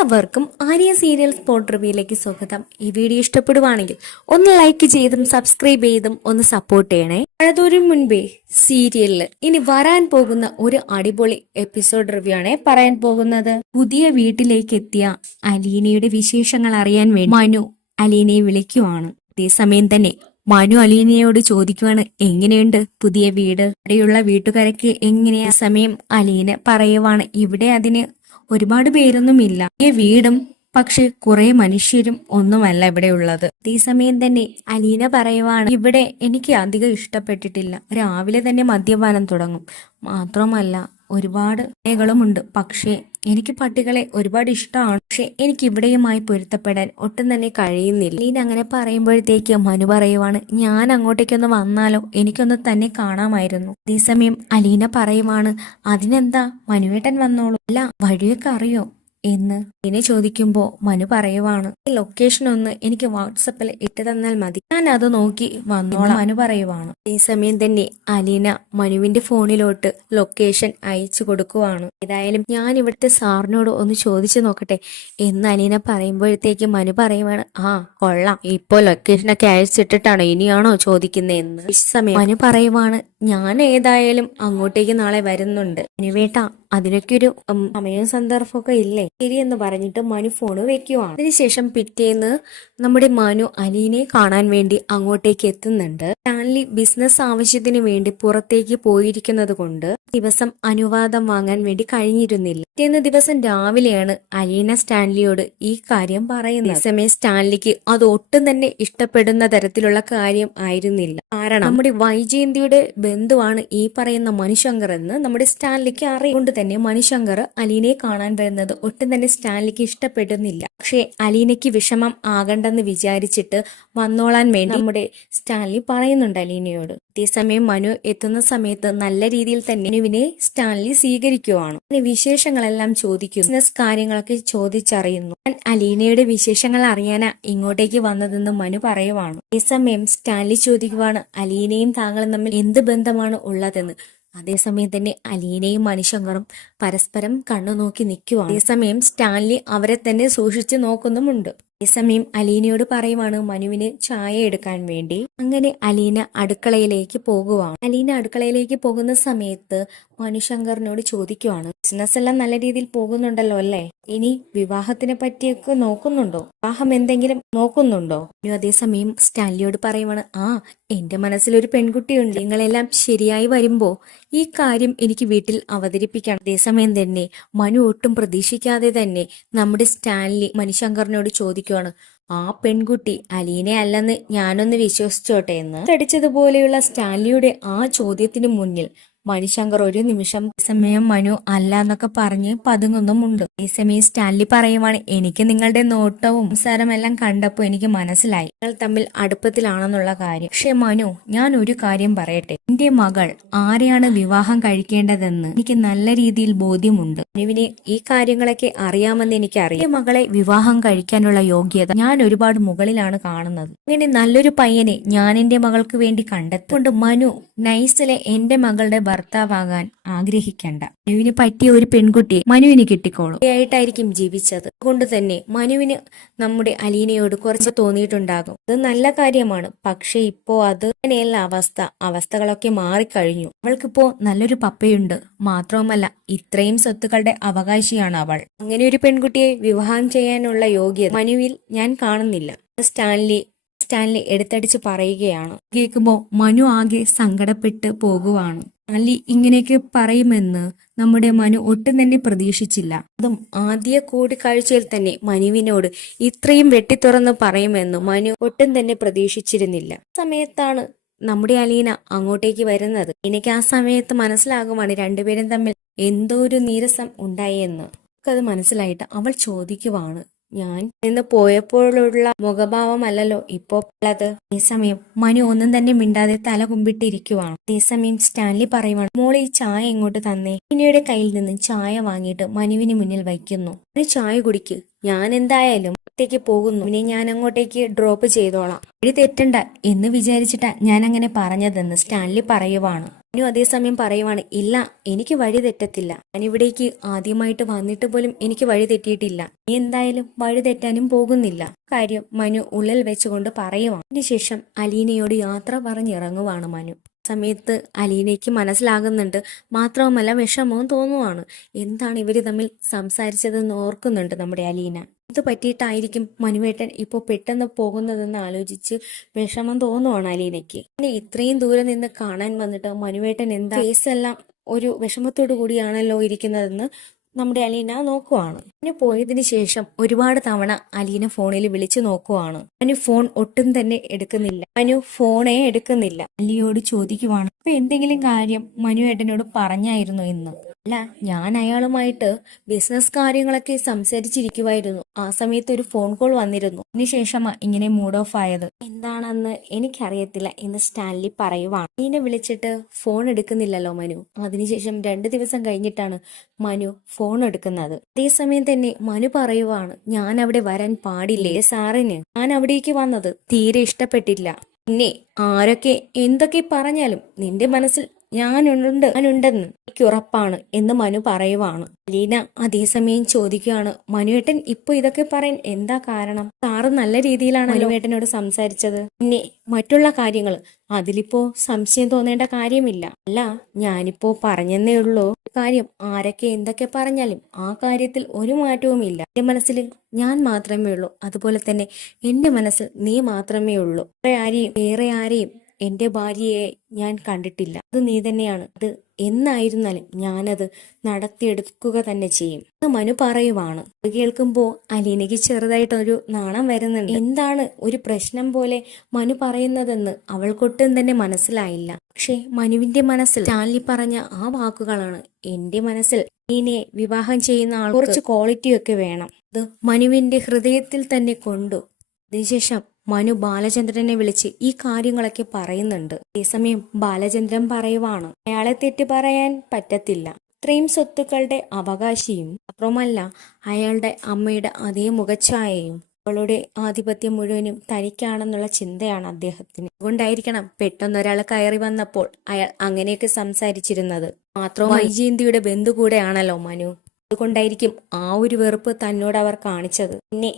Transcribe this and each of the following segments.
എല്ലാവർക്കും Arya serial spot റിവ്യൂയിലേക്ക് സ്വാഗതം. ഈ വീഡിയോ ഇഷ്ടപ്പെടുവാണെങ്കിൽ ഒന്ന് ലൈക്ക് ചെയ്തും സബ്സ്ക്രൈബ് ചെയ്തും ഒന്ന് സപ്പോർട്ട് ചെയ്യണേ. മഴതോരും മുൻപേ സീരിയലില് ഇനി വരാൻ പോകുന്ന ഒരു അടിപൊളി എപ്പിസോഡ് റിവ്യൂ ആണ് പറയാൻ പോകുന്നത്. പുതിയ വീട്ടിലേക്ക് എത്തിയ അലീനയുടെ വിശേഷങ്ങൾ അറിയാൻ വേണ്ടി മനു അലീനയെ വിളിക്കുവാണ്. അതേസമയം തന്നെ മനു അലീനയോട് ചോദിക്കുവാണ്, എങ്ങനെയുണ്ട് പുതിയ വീട്, അവിടെയുള്ള വീട്ടുകാരൊക്കെ എങ്ങനെയാ? സമയം അലീന പറയുവാണ്, ഇവിടെ അതിന് ഒരുപാട് പേരൊന്നുമില്ല, ഈ വീടും പക്ഷെ കുറെ മനുഷ്യരും ഒന്നുമല്ല ഇവിടെ ഉള്ളത്. അതേസമയം തന്നെ അലീന പറയുവാണ്, ഇവിടെ എനിക്ക് അധികം ഇഷ്ടപ്പെട്ടിട്ടില്ല. രാവിലെ തന്നെ മദ്യപാനം തുടങ്ങും, മാത്രമല്ല ഒരുപാട് പട്ടികളുമുണ്ട്. പക്ഷേ എനിക്ക് പട്ടികളെ ഒരുപാട് ഇഷ്ടമാണ്, പക്ഷെ എനിക്ക് ഇവിടെയുമായി പൊരുത്തപ്പെടാൻ ഒട്ടും തന്നെ കഴിയുന്നില്ല. അലീന അങ്ങനെ പറയുമ്പോഴത്തേക്ക് മനു പറയുവാണ്, ഞാൻ അങ്ങോട്ടേക്കൊന്ന് വന്നാലോ, എനിക്കൊന്ന് തന്നെ കാണാമായിരുന്നു. അതേസമയം അലീന പറയുവാണ്, അതിനെന്താ, മനുവേട്ടൻ വന്നോളൂ, അല്ല വഴിയൊക്കെ അറിയോ എന്ന് ഇതിനെ ചോദിക്കുമ്പോ മനു പറയുവാണ്, ഈ ലൊക്കേഷൻ ഒന്ന് എനിക്ക് വാട്സപ്പിൽ ഇട്ട് തന്നാൽ മതി, ഞാൻ അത് നോക്കി വന്നോളാം മനു പറയുവാണ്. ഈ സമയം തന്നെ അലീന മനുവിന്റെ ഫോണിലോട്ട് ലൊക്കേഷൻ അയച്ചു കൊടുക്കുവാണ്. ഏതായാലും ഞാൻ ഇവിടുത്തെ സാറിനോട് ഒന്ന് ചോദിച്ചു നോക്കട്ടെ എന്ന് അലീന പറയുമ്പോഴത്തേക്ക് മനു പറയുവാണ്, ആ കൊള്ളാം, ഇപ്പോ ലൊക്കേഷനൊക്കെ അയച്ചിട്ടിട്ടാണോ ഇനിയാണോ ചോദിക്കുന്നതെന്ന്. ഈ സമയം മനു പറയുവാണ്, ഞാൻ ഏതായാലും അങ്ങോട്ടേക്ക് നാളെ വരുന്നുണ്ട് മനുവേട്ടാ, അതിനൊക്കെ ഒരു സമയവും സന്ദർഭമൊക്കെ ഇല്ലേ? ശരിയെന്ന് പറഞ്ഞിട്ട് മനു ഫോണ് വെക്കുവാണ്. അതിനുശേഷം പിറ്റേന്ന് നമ്മുടെ മനു അലീനെ കാണാൻ വേണ്ടി അങ്ങോട്ടേക്ക് എത്തുന്നുണ്ട്. സ്റ്റാൻലി ബിസിനസ് ആവശ്യത്തിന് വേണ്ടി പുറത്തേക്ക് പോയിരിക്കുന്നത് കൊണ്ട് ദിവസം അനുവാദം വാങ്ങാൻ വേണ്ടി കഴിഞ്ഞിരുന്നില്ല. പിറ്റേന്ന് ദിവസം രാവിലെയാണ് അലീന സ്റ്റാൻലിയോട് ഈ കാര്യം പറയുന്നത്. സമയം സ്റ്റാൻലിക്ക് അത് ഒട്ടും തന്നെ ഇഷ്ടപ്പെടുന്ന തരത്തിലുള്ള കാര്യം ആയിരുന്നില്ല. കാരണം നമ്മുടെ വൈജയന്തിയുടെ ബന്ധുവാണ് ഈ പറയുന്ന മനുശങ്കർ എന്ന് നമ്മുടെ സ്റ്റാൻലിക്ക് അറിയുകൊണ്ട് തന്നെ മനുശങ്കർ അലീനയെ കാണാൻ വരുന്നത് ഒട്ടും തന്നെ സ്റ്റാൻലിക്ക് ഇഷ്ടപ്പെടുന്നില്ല. പക്ഷെ അലീനയ്ക്ക് വിഷമം ആകണ്ടെന്ന് വിചാരിച്ചിട്ട് വന്നോളാൻ വേണ്ടി നമ്മുടെ സ്റ്റാൻലി പറയുന്നുണ്ട് അലീനയോട്. അതേസമയം മനു എത്തുന്ന സമയത്ത് നല്ല രീതിയിൽ തന്നെ മനുവിനെ സ്റ്റാൻലി സ്വീകരിക്കുവാണ്. വിശേഷങ്ങളെല്ലാം ചോദിക്കുന്നു, ബിസിനസ് കാര്യങ്ങളൊക്കെ ചോദിച്ചറിയുന്നു. ഞാൻ അലീനയുടെ വിശേഷങ്ങൾ അറിയാനാ ഇങ്ങോട്ടേക്ക് വന്നതെന്ന് മനു പറയുവാണ്. അതേസമയം സ്റ്റാൻലി ചോദിക്കുവാണ്, അലീനയും താങ്കളും തമ്മിൽ എന്ത് ബന്ധമാണ് ഉള്ളതെന്ന്. അതേസമയം തന്നെ അലീനയും മനുശങ്കറും പരസ്പരം കണ്ണു നോക്കി നിൽക്കുവാണ്. അതേസമയം സ്റ്റാൻലി അവരെ തന്നെ സൂക്ഷിച്ചു നോക്കുന്നുമുണ്ട്. അതേസമയം അലീനയോട് പറയുവാണ് മനുവിന് ചായ എടുക്കാൻ വേണ്ടി. അങ്ങനെ അലീന അടുക്കളയിലേക്ക് പോകുവാണ്. അലീന അടുക്കളയിലേക്ക് പോകുന്ന സമയത്ത് മനുശങ്കറിനോട് ചോദിക്കുവാണ്, ബിസിനസ് എല്ലാം നല്ല രീതിയിൽ പോകുന്നുണ്ടല്ലോ അല്ലേ? ഇനി വിവാഹത്തിനെ പറ്റിയൊക്കെ നോക്കുന്നുണ്ടോ? വിവാഹം എന്തെങ്കിലും നോക്കുന്നുണ്ടോ? അതേസമയം സ്റ്റാൻലിയോട് പറയുവാണ്, ആ എന്റെ മനസ്സിലൊരു പെൺകുട്ടിയുണ്ട്, നിങ്ങളെല്ലാം ശരിയായി വരുമ്പോ ഈ കാര്യം എനിക്ക് വീട്ടിൽ അവതരിപ്പിക്കണം. അതേസമയം തന്നെ മനു ഒട്ടും പ്രതീക്ഷിക്കാതെ തന്നെ നമ്മുടെ സ്റ്റാൻലി മനുശങ്കറിനോട് ചോദിക്കുവാണ്, ആ പെൺകുട്ടി അലീനെ അല്ലെന്ന് ഞാനൊന്ന് വിശ്വസിച്ചോട്ടെ എന്ന്. അടിച്ചതുപോലെയുള്ള സ്റ്റാൻലിയുടെ ആ ചോദ്യത്തിന് മുന്നിൽ മനുശങ്കർ ഒരു നിമിഷം സമയം മനു അല്ല എന്നൊക്കെ പറഞ്ഞ് പതുങ്ങുന്നുമുണ്ട്. ഈ സമയം സ്റ്റാൻലി പറയുവാണ്, എനിക്ക് നിങ്ങളുടെ നോട്ടവും സംസാരമെല്ലാം കണ്ടപ്പോൾ എനിക്ക് മനസ്സിലായി നിങ്ങൾ തമ്മിൽ അടുപ്പത്തിലാണെന്നുള്ള കാര്യം. പക്ഷെ മനു, ഞാൻ ഒരു കാര്യം പറയട്ടെ, എന്റെ മകൾ ആരെയാണ് വിവാഹം കഴിക്കേണ്ടതെന്ന് എനിക്ക് നല്ല രീതിയിൽ ബോധ്യമുണ്ട്. മനുവിന് ഈ കാര്യങ്ങളൊക്കെ അറിയാമെന്ന് എനിക്കറിയാം. എന്റെ മകളെ വിവാഹം കഴിക്കാനുള്ള യോഗ്യത ഞാൻ ഒരുപാട് മുകളിലാണ് കാണുന്നത്. ഇങ്ങനെ നല്ലൊരു പയ്യനെ ഞാൻ എന്റെ മകൾക്ക് വേണ്ടി കണ്ടെത്തുകൊണ്ട് മനു നൈസിലെ എന്റെ മകളുടെ ഭർത്താവാകാൻ ആഗ്രഹിക്കണ്ട. മനുവിന് പറ്റിയ ഒരു പെൺകുട്ടിയെ മനുവിന് കിട്ടിക്കോളും. ആയിട്ടായിരിക്കും ജീവിച്ചത്. അതുകൊണ്ട് തന്നെ മനുവിന് നമ്മുടെ അലീനയോട് കുറച്ച് തോന്നിയിട്ടുണ്ടാകും. അത് നല്ല കാര്യമാണ്. പക്ഷെ ഇപ്പോ അത് അങ്ങനെയല്ല അവസ്ഥകളൊക്കെ മാറിക്കഴിഞ്ഞു. അവൾക്കിപ്പോ നല്ലൊരു പപ്പയുണ്ട്, മാത്രവുമല്ല ഇത്രയും സ്വത്തുക്കളുടെ അവകാശിയാണ് അവൾ. അങ്ങനെ ഒരു പെൺകുട്ടിയെ വിവാഹം ചെയ്യാനുള്ള യോഗ്യത മനുവിൽ ഞാൻ കാണുന്നില്ല. സ്റ്റാൻലി എടുത്തടിച്ച് പറയുകയാണ്. കേൾക്കുമ്പോ മനു ആകെ സങ്കടപ്പെട്ട് പോകുവാണ്. സ്റ്റാൻലി ഇങ്ങനെയൊക്കെ പറയുമെന്ന് നമ്മുടെ മനു ഒട്ടും തന്നെ പ്രതീക്ഷിച്ചില്ല. അതും ആദ്യ കൂടിക്കാഴ്ചയിൽ തന്നെ മനുവിനോട് ഇത്രയും വെട്ടിത്തുറന്ന് പറയുമെന്ന് മനു ഒട്ടും തന്നെ പ്രതീക്ഷിച്ചിരുന്നില്ല. സമയത്താണ് നമ്മുടെ അലീന അങ്ങോട്ടേക്ക് വരുന്നത്. എനിക്ക് ആ സമയത്ത് മനസ്സിലാകുവാണ് രണ്ടുപേരും തമ്മിൽ എന്തോ ഒരു നീരസം ഉണ്ടായെന്ന്. അത് മനസ്സിലായിട്ട് അവൾ ചോദിക്കുവാണ്, ഞാൻ നിന്ന് പോയപ്പോഴുള്ള മുഖഭാവമല്ലല്ലോ ഇപ്പോ ഉള്ളത്. അതേസമയം മനു ഒന്നും തന്നെ മിണ്ടാതെ തല കുമ്പിട്ടിരിക്കുവാണ്. അതേസമയം സ്റ്റാൻലി പറയുവാണ്, മോളെ ഈ ചായ ഇങ്ങോട്ട് തന്നേ. മിനിയുടെ കയ്യിൽ നിന്ന് ചായ വാങ്ങിയിട്ട് മനുവിന് മുന്നിൽ വയ്ക്കുന്നു. ഒരു ചായ കുടിക്ക്, ഞാൻ എന്തായാലും ത്തേക്ക് പോകുന്നു, ഇനി ഞാൻ അങ്ങോട്ടേക്ക് ഡ്രോപ്പ് ചെയ്തോളാം, വഴി തെറ്റണ്ട എന്ന് വിചാരിച്ചിട്ടാ ഞാൻ അങ്ങനെ പറഞ്ഞതെന്ന് സ്റ്റാൻലി പറയുവാണ്. മനു അതേസമയം പറയുവാണ്, ഇല്ല, എനിക്ക് വഴി തെറ്റത്തില്ല, ഞാൻ ഇവിടേക്ക് ആദ്യമായിട്ട് വന്നിട്ട് പോലും എനിക്ക് വഴി തെറ്റിയിട്ടില്ല, നീ എന്തായാലും വഴി തെറ്റാനും പോകുന്നില്ല. കാര്യം മനു ഉള്ളിൽ വെച്ചുകൊണ്ട് പറയുവാണ്. അതിനുശേഷം അലീനയോട് യാത്ര പറഞ്ഞിറങ്ങുവാണ് മനു. സമയത്ത് അലീനയ്ക്ക് മനസ്സിലാകുന്നുണ്ട്, മാത്രവുമല്ല വിഷമവും തോന്നുവാണ്. എന്താണ് ഇവര് തമ്മിൽ സംസാരിച്ചതെന്ന് ഓർക്കുന്നുണ്ട് നമ്മുടെ അലീന. ഇത് പറ്റിയിട്ടായിരിക്കും മനുവേട്ടൻ ഇപ്പോൾ പെട്ടെന്ന് പോകുന്നതെന്ന് ആലോചിച്ച് വിഷമം തോന്നുവാണ് അലീനയ്ക്ക്. പിന്നെ ഇത്രയും ദൂരെ നിന്ന് കാണാൻ വന്നിട്ട് മനുവേട്ടൻ എന്താ ഫേസെല്ലാം ഒരു വിഷമത്തോടു കൂടിയാണല്ലോ ഇരിക്കുന്നതെന്ന് നമ്മുടെ അലീന നോക്കുവാണ്. അനു പോയതിനു ശേഷം ഒരുപാട് തവണ അലീന ഫോണിൽ വിളിച്ചു നോക്കുവാണ്. അനു ഫോൺ ഒട്ടും തന്നെ എടുക്കുന്നില്ല. അനു ഫോണേ എടുക്കുന്നില്ല. അലിയോട് ചോദിക്കുവാണ്, അപ്പൊ എന്തെങ്കിലും കാര്യം മനുവേട്ടനോട് പറഞ്ഞായിരുന്നു ഇന്ന്? അല്ല, ഞാൻ അയാളുമായിട്ട് ബിസിനസ് കാര്യങ്ങളൊക്കെ സംസാരിച്ചിരിക്കുവായിരുന്നു. ആ സമയത്ത് ഒരു ഫോൺ കോൾ വന്നിരുന്നു. അതിനുശേഷമാ ഇങ്ങനെ മൂഡ് ഓഫ് ആയത്. എന്താണെന്ന് എനിക്കറിയത്തില്ല എന്ന് സ്റ്റാൻലി പറയുവാണ്. അലീനെ വിളിച്ചിട്ട് ഫോൺ എടുക്കുന്നില്ലല്ലോ മനു. അതിനുശേഷം 2 ദിവസം കഴിഞ്ഞിട്ടാണ് മനു ഫോൺ എടുക്കുന്നത്. അതേസമയം തന്നെ മനു പറയുവാണ്, ഞാൻ അവിടെ വരാൻ പാടില്ലേ സാറിന്? ഞാൻ അവിടേക്ക് വന്നത് തീരെ ഇഷ്ടപ്പെട്ടില്ല. പിന്നെ ആരൊക്കെ എന്തൊക്കെ പറഞ്ഞാലും നിന്റെ മനസ്സിൽ ഞാനുണ്ടെന്ന് എനിക്ക് ഉറപ്പാണ് എന്ന് മനു പറയുവാണ്. അലീന അതേസമയം ചോദിക്കുകയാണ്, മനുവേട്ടൻ ഇപ്പൊ ഇതൊക്കെ പറയാൻ എന്താ കാരണം? സാറ് നല്ല രീതിയിലാണ് മനുവേട്ടനോട് സംസാരിച്ചത്. പിന്നെ മറ്റുള്ള കാര്യങ്ങൾ അതിലിപ്പോ സംശയം തോന്നേണ്ട കാര്യമില്ല. അല്ല, ഞാനിപ്പോ പറഞ്ഞെന്നേ ഉള്ളൂ. കാര്യം ആരൊക്കെ എന്തൊക്കെ പറഞ്ഞാലും ആ കാര്യത്തിൽ ഒരു മാറ്റവുമില്ല. എന്റെ മനസ്സിൽ ഞാൻ മാത്രമേ ഉള്ളൂ, അതുപോലെ തന്നെ എന്റെ മനസ്സിൽ നീ മാത്രമേ ഉള്ളൂ. വേറെ ആരെയും എന്റെ ഭാര്യയെ ഞാൻ കണ്ടിട്ടില്ല. അത് നീ തന്നെയാണ്. അത് എന്നായിരുന്നാലും ഞാനത് നടത്തിയെടുക്കുക തന്നെ ചെയ്യും എന്ന് മനു പറയുവാണ്. അത് കേൾക്കുമ്പോ അലീനയ്ക്ക് ചെറുതായിട്ടൊരു നാണം വരുന്നുണ്ട്. എന്താണ് ഒരു പ്രശ്നം പോലെ മനു പറയുന്നതെന്ന് അവൾക്കൊട്ടും തന്നെ മനസ്സിലായില്ല. പക്ഷെ മനുവിന്റെ മനസ്സിൽ സ്റ്റാൻലി പറഞ്ഞ ആ വാക്കുകളാണ് എന്റെ മനസ്സിൽ അലീനയെ വിവാഹം ചെയ്യുന്ന ആൾ കുറച്ച് ക്വാളിറ്റി ഒക്കെ വേണം. അത് മനുവിന്റെ ഹൃദയത്തിൽ തന്നെ കൊണ്ടു. അതിനുശേഷം മനു ബാലചന്ദ്രനെ വിളിച്ച് ഈ കാര്യങ്ങളൊക്കെ പറയുന്നുണ്ട്. അതേസമയം ബാലചന്ദ്രൻ പറയുവാണ്, അയാളെ തെറ്റ് പറയാൻ പറ്റത്തില്ല. ഇത്രയും സ്വത്തുക്കളുടെ അവകാശിയും മാത്രമല്ല അയാളുടെ അമ്മയുടെ അതേ മുഖഛായയും അവളുടെ ആധിപത്യം മുഴുവനും തനിക്കാണെന്നുള്ള ചിന്തയാണ് അദ്ദേഹത്തിന്. അതുകൊണ്ടായിരിക്കണം പെട്ടെന്നൊരാൾ കയറി വന്നപ്പോൾ അയാൾ അങ്ങനെയൊക്കെ സംസാരിച്ചിരുന്നത്. മാത്രം വൈജയന്തിയുടെ ബന്ധു കൂടെയാണല്ലോ മനു. അതുകൊണ്ടായിരിക്കും ആ ഒരു വെറുപ്പ് തന്നോട് അവർ കാണിച്ചത്. പിന്നെ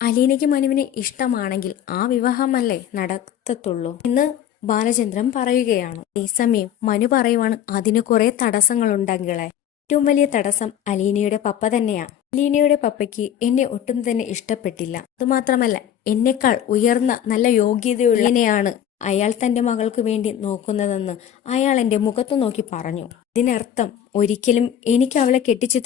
അലീനയ്ക്ക് മനുവിനെ ഇഷ്ടമാണെങ്കിൽ ആ വിവാഹമല്ലേ നടത്തത്തുള്ളൂ എന്ന് ബാലചന്ദ്രൻ പറയുകയാണ്. ഈ സമയം മനു പറയുവാണ്, അതിന് കുറെ തടസ്സങ്ങളുണ്ടെങ്കിലേ ഏറ്റവും വലിയ തടസ്സം അലീനയുടെ പപ്പ തന്നെയാണ്. അലീനയുടെ പപ്പയ്ക്ക് എന്നെ ഒട്ടും തന്നെ ഇഷ്ടപ്പെട്ടില്ല. അതുമാത്രമല്ല എന്നെക്കാൾ ഉയർന്ന നല്ല യോഗ്യതയുള്ളതിനെയാണ് അയാൾ തന്റെ മകൾക്ക് വേണ്ടി നോക്കുന്നതെന്ന് അയാൾ എന്റെ മുഖത്ത് നോക്കി പറഞ്ഞു. ഇതിനർത്ഥം ഒരിക്കലും എനിക്ക് അവളെ കെട്ടിച്ചു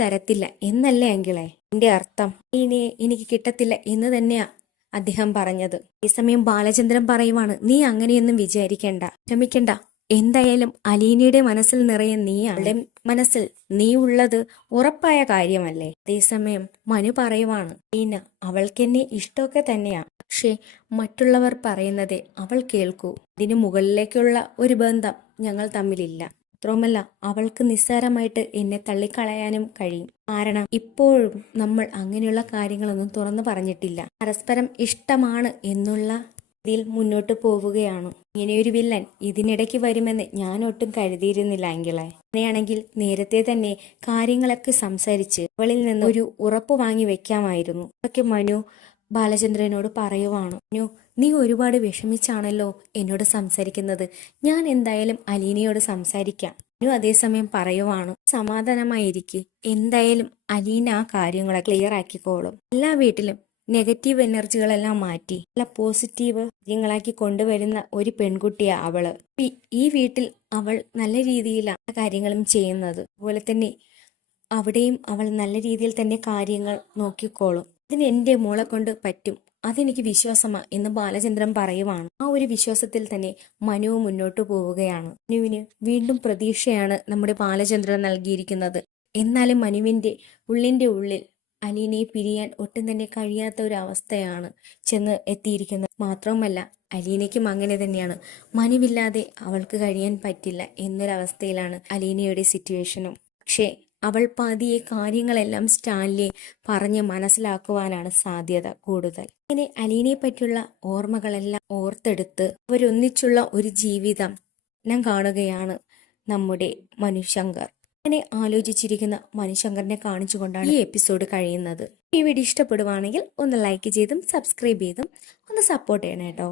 തരത്തില്ല എന്നല്ലേ അങ്കിളെ എന്റെ അർത്ഥം? ഇനി എനിക്ക് കിട്ടത്തില്ല എന്ന് തന്നെയാ അദ്ദേഹം പറഞ്ഞത്. ഈ സമയം ബാലചന്ദ്രൻ പറയുവാണ്, നീ അങ്ങനെയൊന്നും വിചാരിക്കണ്ട, ക്ഷമിക്കണ്ട. എന്തായാലും അലീനയുടെ മനസ്സിൽ നിറയെ നീയാണ്. മനസ്സിൽ നീ ഉള്ളത് ഉറപ്പായ കാര്യമല്ലേ? അതേസമയം മനു പറയുവാണ്, അലീന അവൾക്കെന്നെ ഇഷ്ടമൊക്കെ തന്നെയാ, പക്ഷെ മറ്റുള്ളവർ പറയുന്നതേ അവൾ കേൾക്കൂ. ഇതിനു മുകളിലേക്കുള്ള ഒരു ബന്ധം ഞങ്ങൾ തമ്മിലില്ല. മാത്രമല്ല അവൾക്ക് നിസ്സാരമായിട്ട് എന്നെ തള്ളിക്കളയാനും കഴിയും. കാരണം ഇപ്പോഴും നമ്മൾ അങ്ങനെയുള്ള കാര്യങ്ങളൊന്നും തുറന്നു പറഞ്ഞിട്ടില്ല. പരസ്പരം ഇഷ്ടമാണ് എന്നുള്ള ഇതിൽ മുന്നോട്ട് പോവുകയാണ്. ഇങ്ങനെയൊരു വില്ലൻ ഇതിനിടയ്ക്ക് വരുമെന്ന് ഞാൻ ഒട്ടും കരുതിയിരുന്നില്ല അങ്കിളെ. അങ്ങനെയാണെങ്കിൽ നേരത്തെ തന്നെ കാര്യങ്ങളൊക്കെ സംസാരിച്ച് അവളിൽ നിന്ന് ഒരു ഉറപ്പ് വാങ്ങി വെക്കാമായിരുന്നു. അതൊക്കെ മനു ബാലചന്ദ്രനോട് പറയുവാണ്. മനു, നീ ഒരുപാട് വിഷമിച്ചാണല്ലോ എന്നോട് സംസാരിക്കുന്നത്. ഞാൻ എന്തായാലും അലീനയോട് സംസാരിക്കാം. മനു അതേസമയം പറയുവാണ്, സമാധാനമായിരിക്കെ, എന്തായാലും അലീന ആ കാര്യങ്ങളെ ക്ലിയർ ആക്കിക്കോളും. എല്ലാ വീട്ടിലും നെഗറ്റീവ് എനർജികളെല്ലാം മാറ്റി നല്ല പോസിറ്റീവ് കാര്യങ്ങളാക്കി കൊണ്ടുവരുന്ന ഒരു പെൺകുട്ടിയാ അവള്. ഈ വീട്ടിൽ അവൾ നല്ല രീതിയിലാണ് കാര്യങ്ങളും ചെയ്യുന്നത്. അതുപോലെ തന്നെ അവിടെയും അവൾ നല്ല രീതിയിൽ തന്നെ കാര്യങ്ങൾ നോക്കിക്കോളും. അതിന് എന്റെ മോളെ കൊണ്ട് പറ്റും, അതെനിക്ക് വിശ്വാസമാ എന്ന് ബാലചന്ദ്രൻ പറയുവാണ്. ആ ഒരു വിശ്വാസത്തിൽ തന്നെ മനു മുന്നോട്ട് പോവുകയാണ്. മനുവിന് വീണ്ടും പ്രതീക്ഷയാണ് നമ്മുടെ ബാലചന്ദ്രൻ നൽകിയിരിക്കുന്നത്. എന്നാലും മനുവിന്റെ ഉള്ളിൽ അലീനയെ പിരിയാൻ ഒട്ടും തന്നെ കഴിയാത്ത ഒരു അവസ്ഥയാണ് ചെന്ന് എത്തിയിരിക്കുന്നത്. മാത്രവുമല്ല അലീനയ്ക്കും അങ്ങനെ തന്നെയാണ്. മനുവില്ലാതെ അവൾക്ക് കഴിയാൻ പറ്റില്ല എന്നൊരവസ്ഥയിലാണ് അലീനയുടെ സിറ്റുവേഷനും. പക്ഷേ അവൾ പതിയെ കാര്യങ്ങളെല്ലാം സ്റ്റാൻലിയെ പറഞ്ഞ് മനസ്സിലാക്കുവാനാണ് സാധ്യത കൂടുതൽ. അങ്ങനെ അലീനയെ പറ്റിയുള്ള ഓർമ്മകളെല്ലാം ഓർത്തെടുത്ത് അവരൊന്നിച്ചുള്ള ഒരു ജീവിതം ഞാൻ കാണുകയാണ് നമ്മുടെ മനുശങ്കർ. അങ്ങനെ ആലോചിച്ചിരിക്കുന്ന മനുശങ്കറിനെ കാണിച്ചുകൊണ്ടാണ് ഈ എപ്പിസോഡ് കഴിയുന്നത്. ഈ വീഡിയോ ഇഷ്ടപ്പെടുവാണെങ്കിൽ ഒന്ന് ലൈക്ക് ചെയ്തും സബ്സ്ക്രൈബ് ചെയ്തും ഒന്ന് സപ്പോർട്ട് ചെയ്യണം കേട്ടോ.